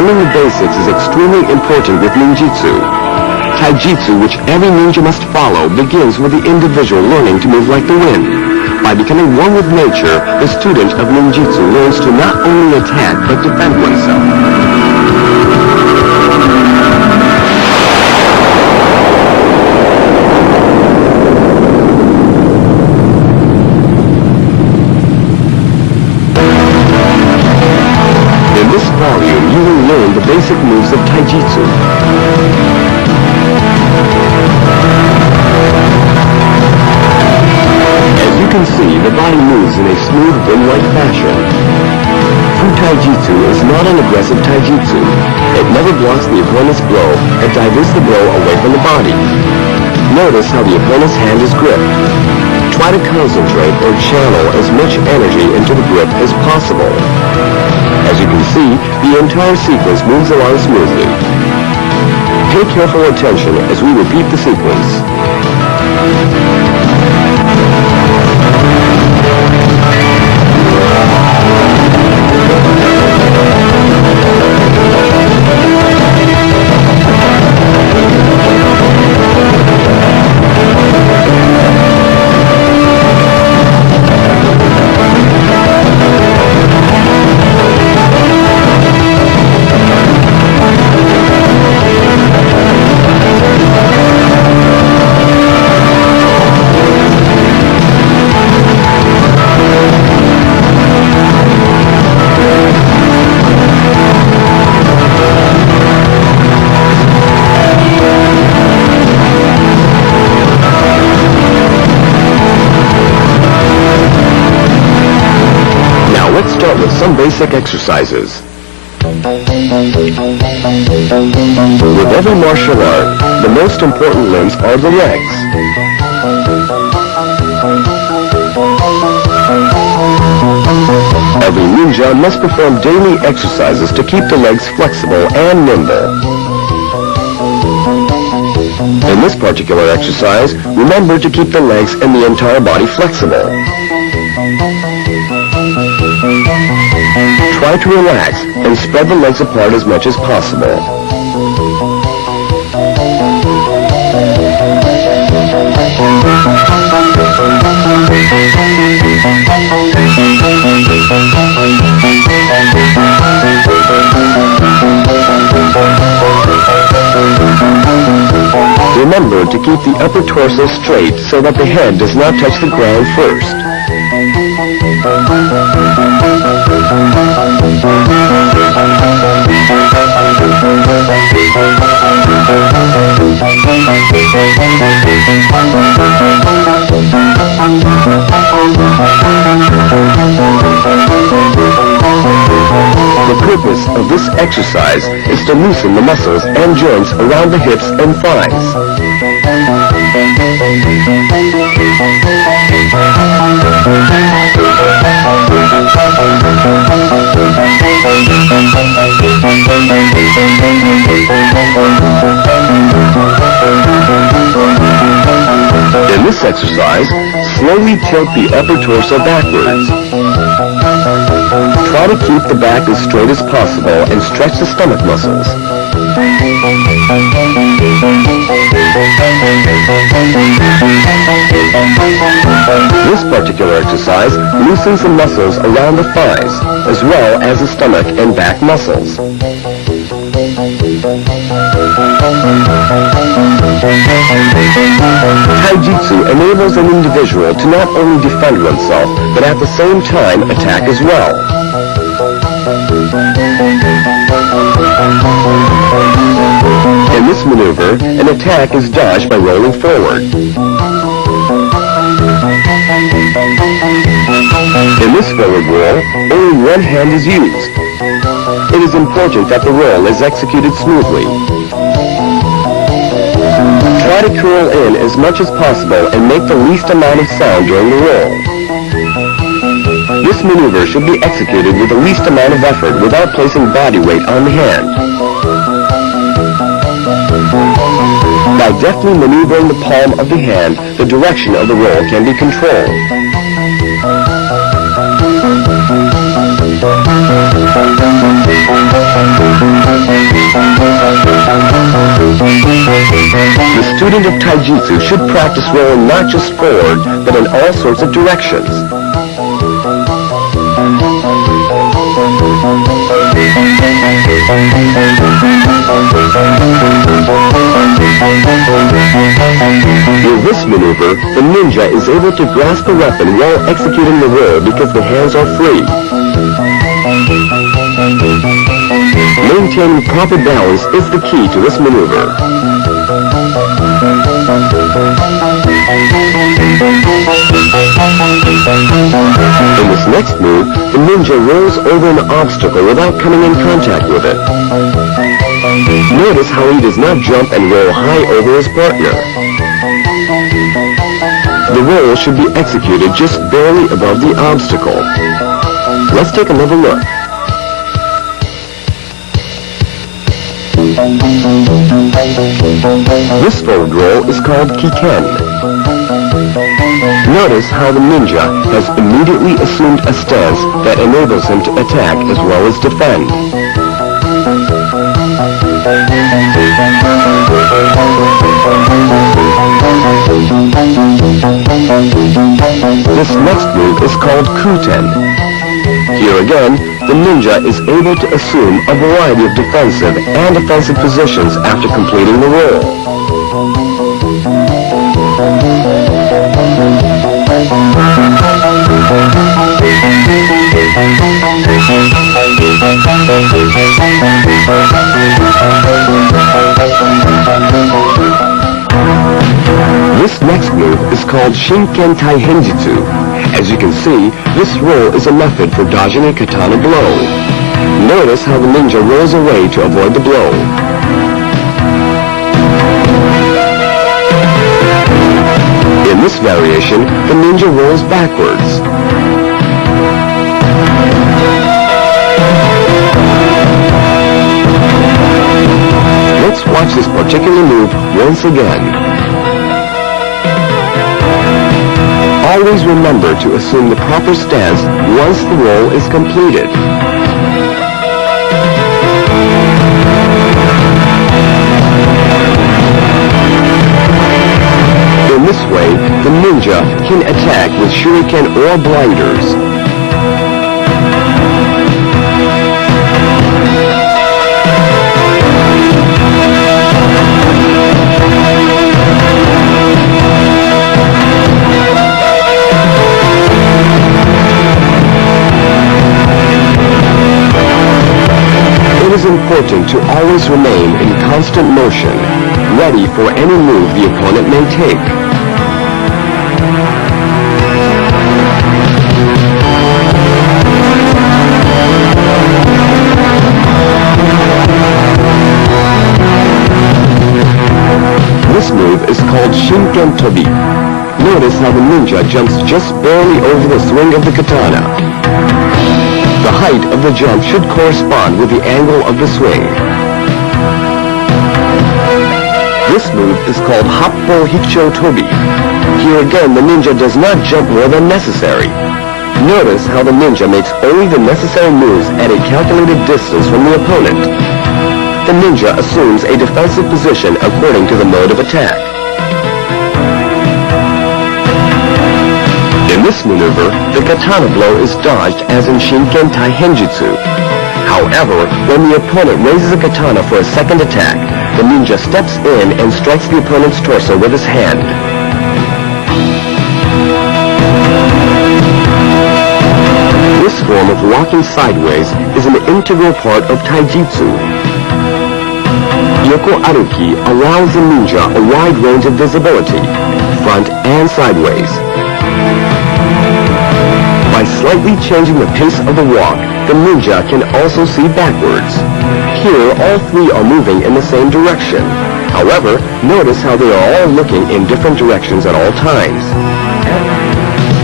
learning the basics is extremely important with ninjutsu. Taijutsu, which every ninja must follow, begins with the individual learning to move like the wind. By becoming one with nature, the student of ninjutsu learns to not only attack but defend oneself. In this volume, you will learn the basic moves of Taijutsu. As you can see, the body moves in a smooth, wind-like fashion. True Taijutsu is not an aggressive Taijutsu. It never blocks the opponent's blow and diverts the blow away from the body. Notice how the opponent's hand is gripped. Try to concentrate or channel as much energy into the grip as possible. As you can see, the entire sequence moves along smoothly. Pay careful attention as we repeat the sequence. Let's start with some basic exercises. With every martial art, the most important limbs are the legs. Every ninja must perform daily exercises to keep the legs flexible and nimble. In this particular exercise, remember to keep the legs and the entire body flexible. Try to relax and spread the legs apart as much as possible. Remember to keep the upper torso straight so that the head does not touch the ground first. The purpose of this exercise is to loosen the muscles and joints around the hips and thighs. In this exercise, slowly tilt the upper torso backwards. Try to keep the back as straight as possible and stretch the stomach muscles. This particular exercise loosens the muscles around the thighs, as well as the stomach and back muscles. Taijutsu enables an individual to not only defend oneself, but at the same time attack as well. In this maneuver, an attack is dodged by rolling forward. In this forward roll, only one hand is used. It is important that the roll is executed smoothly. Try to curl in as much as possible and make the least amount of sound during the roll. This maneuver should be executed with the least amount of effort without placing body weight on the hand. By deftly maneuvering the palm of the hand, the direction of the roll can be controlled. student of Taijutsu should practice rolling not just forward, but in all sorts of directions. With this maneuver, the ninja is able to grasp the weapon while executing the roll because the hands are free. Maintaining proper balance is the key to this maneuver. In this next move, the ninja rolls over an obstacle without coming in contact with it. Notice how he does not jump and roll high over his partner. The roll should be executed just barely above the obstacle. Let's take another look. This forward roll is called kiken. Notice how the ninja has immediately assumed a stance that enables him to attack as well as defend. This next move is called kuten. Here again, the ninja is able to assume a variety of defensive and offensive positions after completing the roll. This next move is called Shinken Taihenjutsu. As you can see, this roll is a method for dodging a katana blow. Notice how the ninja rolls away to avoid the blow. In this variation, the ninja rolls backwards. Let's watch this particular move once again. Always remember to assume the proper stance once the roll is completed. In this way, the ninja can attack with shuriken or blinders. It is important to always remain in constant motion, ready for any move the opponent may take. This move is called Shinken Tobi. Notice how the ninja jumps just barely over the swing of the katana. The height of the jump should correspond with the angle of the swing. This move is called Happo Hicho Tobi. Here again, the ninja does not jump more than necessary. Notice how the ninja makes only the necessary moves at a calculated distance from the opponent. The ninja assumes a defensive position according to the mode of attack. In this maneuver, the katana blow is dodged as in Shinken Taihenjutsu. However, when the opponent raises a katana for a second attack, the ninja steps in and strikes the opponent's torso with his hand. This form of walking sideways is an integral part of Taijutsu. Yoko Aruki allows the ninja a wide range of visibility, front and sideways. By slightly changing the pace of the walk, the ninja can also see backwards. Here, all three are moving in the same direction. However, notice how they are all looking in different directions at all times.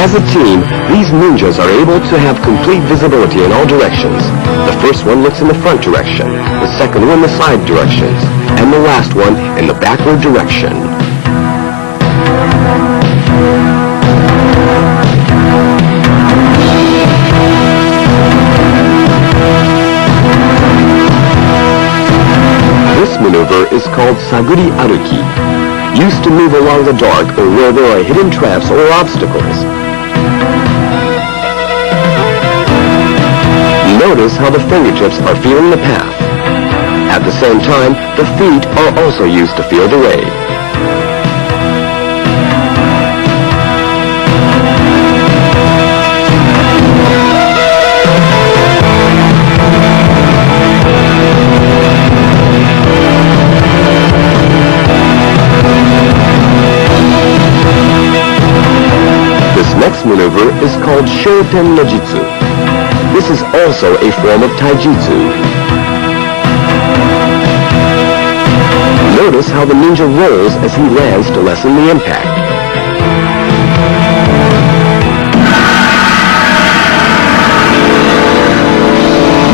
As a team, these ninjas are able to have complete visibility in all directions. The first one looks in the front direction, the second one the side directions, and the last one in the backward direction. This maneuver is called Saguri Aruki. used to move along the dark or where there are hidden traps or obstacles. Notice how the fingertips are feeling the path. At the same time, the feet are also used to feel the way. This next maneuver is called Shoten no Jitsu. This is also a form of taijutsu. Notice how the ninja rolls as he lands to lessen the impact.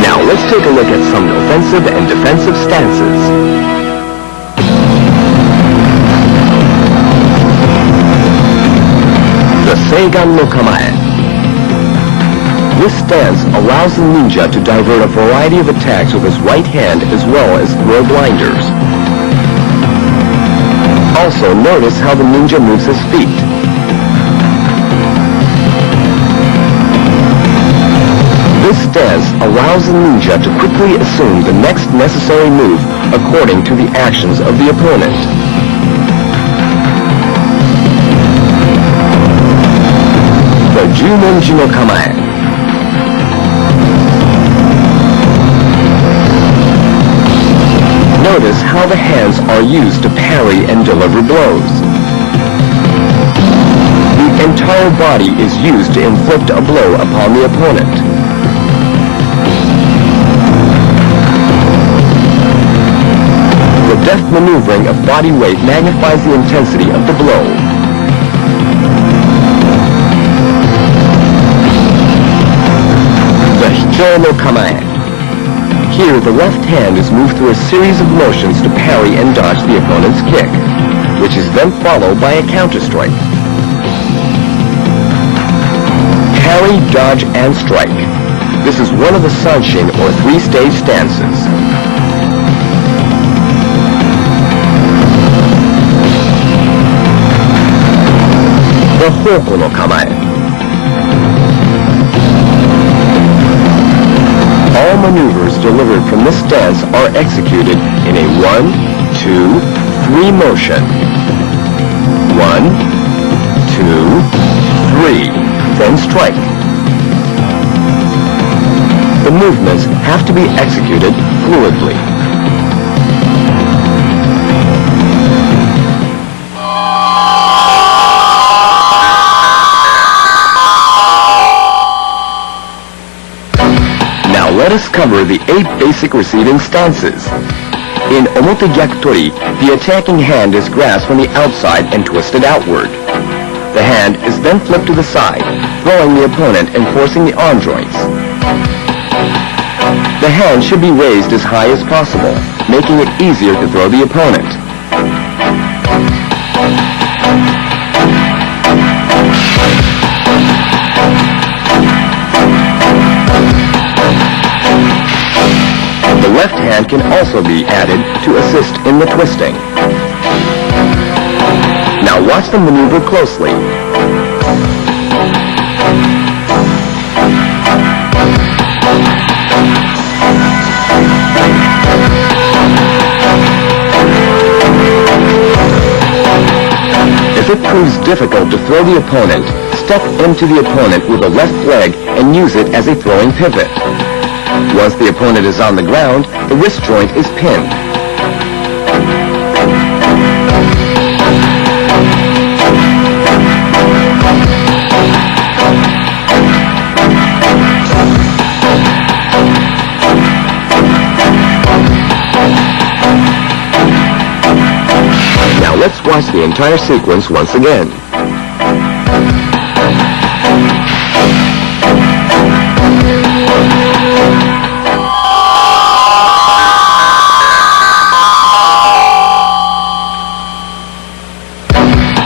Now let's take a look at some offensive and defensive stances. The Seigan no Kamae. This stance allows the ninja to divert a variety of attacks with his right hand as well as throw blinders. Also notice how the ninja moves his feet. This stance allows the ninja to quickly assume the next necessary move according to the actions of the opponent. The Jumonji no Kamae. Notice how the hands are used to parry and deliver blows. The entire body is used to inflict a blow upon the opponent. The deft maneuvering of body weight magnifies the intensity of the blow. The Hicho no Kamae. Here, the left hand is moved through a series of motions to parry and dodge the opponent's kick, which is then followed by a counter-strike. Parry, dodge, and strike. This is one of the Sanshin or three-stage stances. The Hoko no Kamae. All maneuvers delivered from this stance are executed in a 1, 2, 3 motion. 1, 2, 3, then strike. The movements have to be executed fluidly. Let us cover the 8 basic receiving stances. In Omote Gyakutori, the attacking hand is grasped from the outside and twisted outward. The hand is then flipped to the side, throwing the opponent and forcing the arm joints. The hand should be raised as high as possible, making it easier to throw the opponent. The left hand can also be added to assist in the twisting. Now watch the maneuver closely. If it proves difficult to throw the opponent, step into the opponent with the left leg and use it as a throwing pivot. Once the opponent is on the ground, the wrist joint is pinned. Now let's watch the entire sequence once again.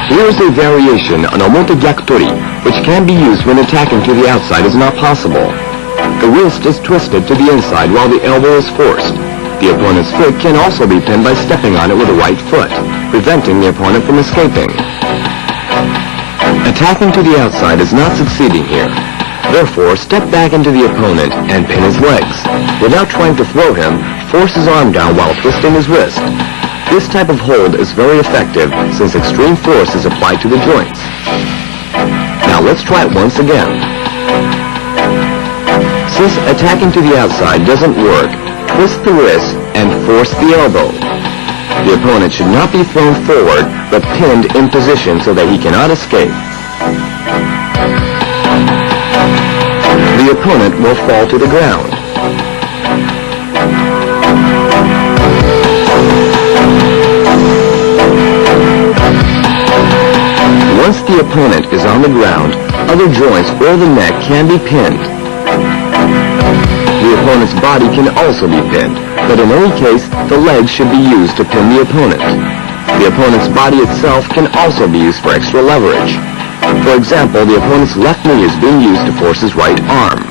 Here is a variation on Omote Gyakutori, which can be used when attacking to the outside is not possible. The wrist is twisted to the inside while the elbow is forced. The opponent's foot can also be pinned by stepping on it with the right foot, preventing the opponent from escaping. Attacking to the outside is not succeeding here. Therefore, step back into the opponent and pin his legs. Without trying to throw him, force his arm down while twisting his wrist. This type of hold is very effective since extreme force is applied to the joints. Now let's try it once again. Since attacking to the outside doesn't work, twist the wrist and force the elbow. The opponent should not be thrown forward, but pinned in position so that he cannot escape. The opponent will fall to the ground. Once the opponent is on the ground, other joints or the neck can be pinned. The opponent's body can also be pinned, but in any case, the legs should be used to pin the opponent. The opponent's body itself can also be used for extra leverage. For example, the opponent's left knee is being used to force his right arm.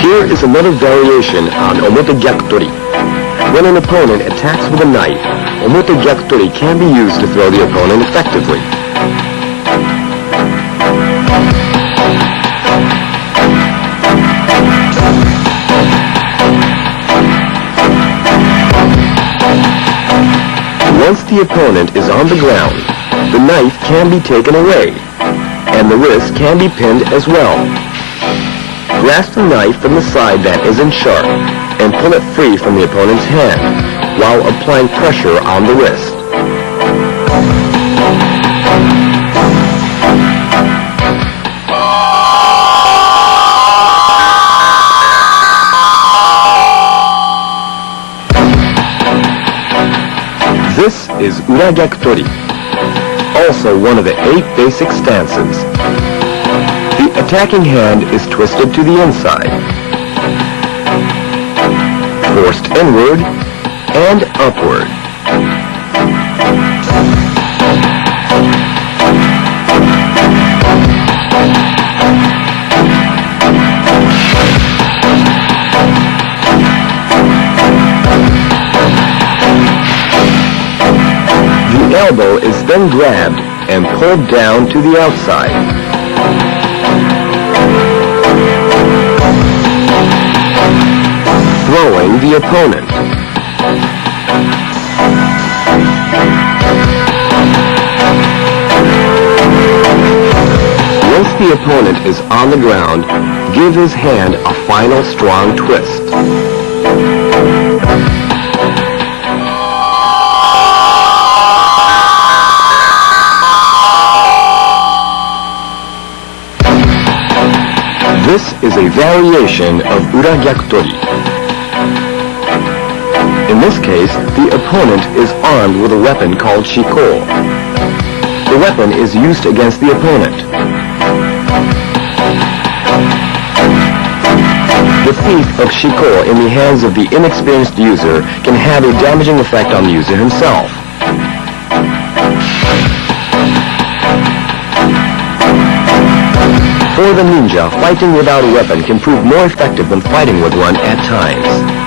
Here is another variation on omote gyakutori. When an opponent attacks with a knife, omote gyakutori can be used to throw the opponent effectively. Once the opponent is on the ground, the knife can be taken away, and the wrist can be pinned as well. Grasp the knife from the side that isn't sharp, and pull it free from the opponent's hand, while applying pressure on the wrist. This is ura gyakutori, also one of the 8 basic stances. The attacking hand is twisted to the inside, forced inward and upward. The elbow is then grabbed and pulled down to the outside. Throwing the opponent. Once the opponent is on the ground, give his hand a final strong twist. This is a variation of ura gyakutori. In this case, the opponent is armed with a weapon called shiko. The weapon is used against the opponent. The thief of shiko in the hands of the inexperienced user can have a damaging effect on the user himself. For the ninja, fighting without a weapon can prove more effective than fighting with one at times.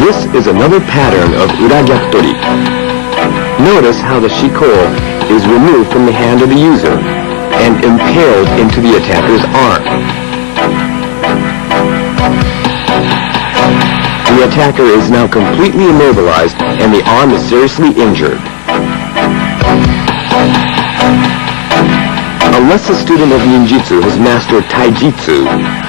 This is another pattern of ura gyakutori. Notice how the shiko is removed from the hand of the user and impaled into the attacker's arm. The attacker is now completely immobilized and the arm is seriously injured. Unless a student of ninjutsu has mastered taijutsu,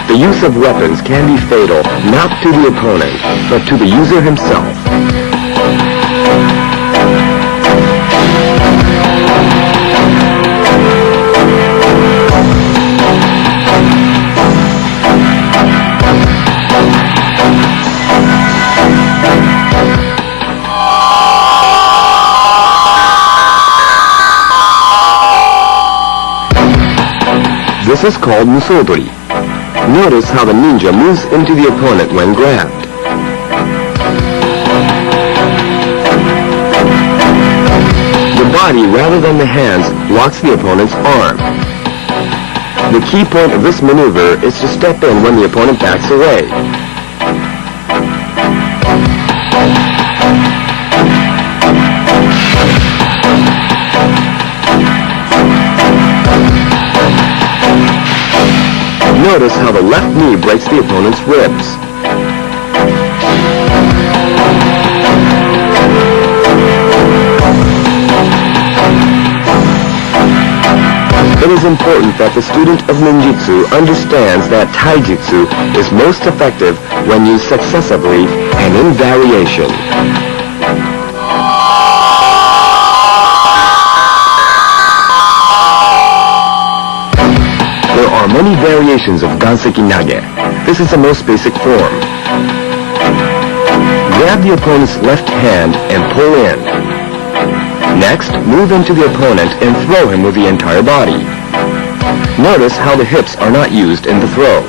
the use of weapons can be fatal not to the opponent, but to the user himself. This is called musodori. Notice how the ninja moves into the opponent when grabbed. The body rather than the hands blocks the opponent's arm. The key point of this maneuver is to step in when the opponent backs away. Notice how the left knee breaks the opponent's ribs. It is important that the student of ninjutsu understands that taijutsu is most effective when used successively and in variation. There are many variations of ganseki nage. This is the most basic form. Grab the opponent's left hand and pull in. Next, move into the opponent and throw him with the entire body. Notice how the hips are not used in the throw.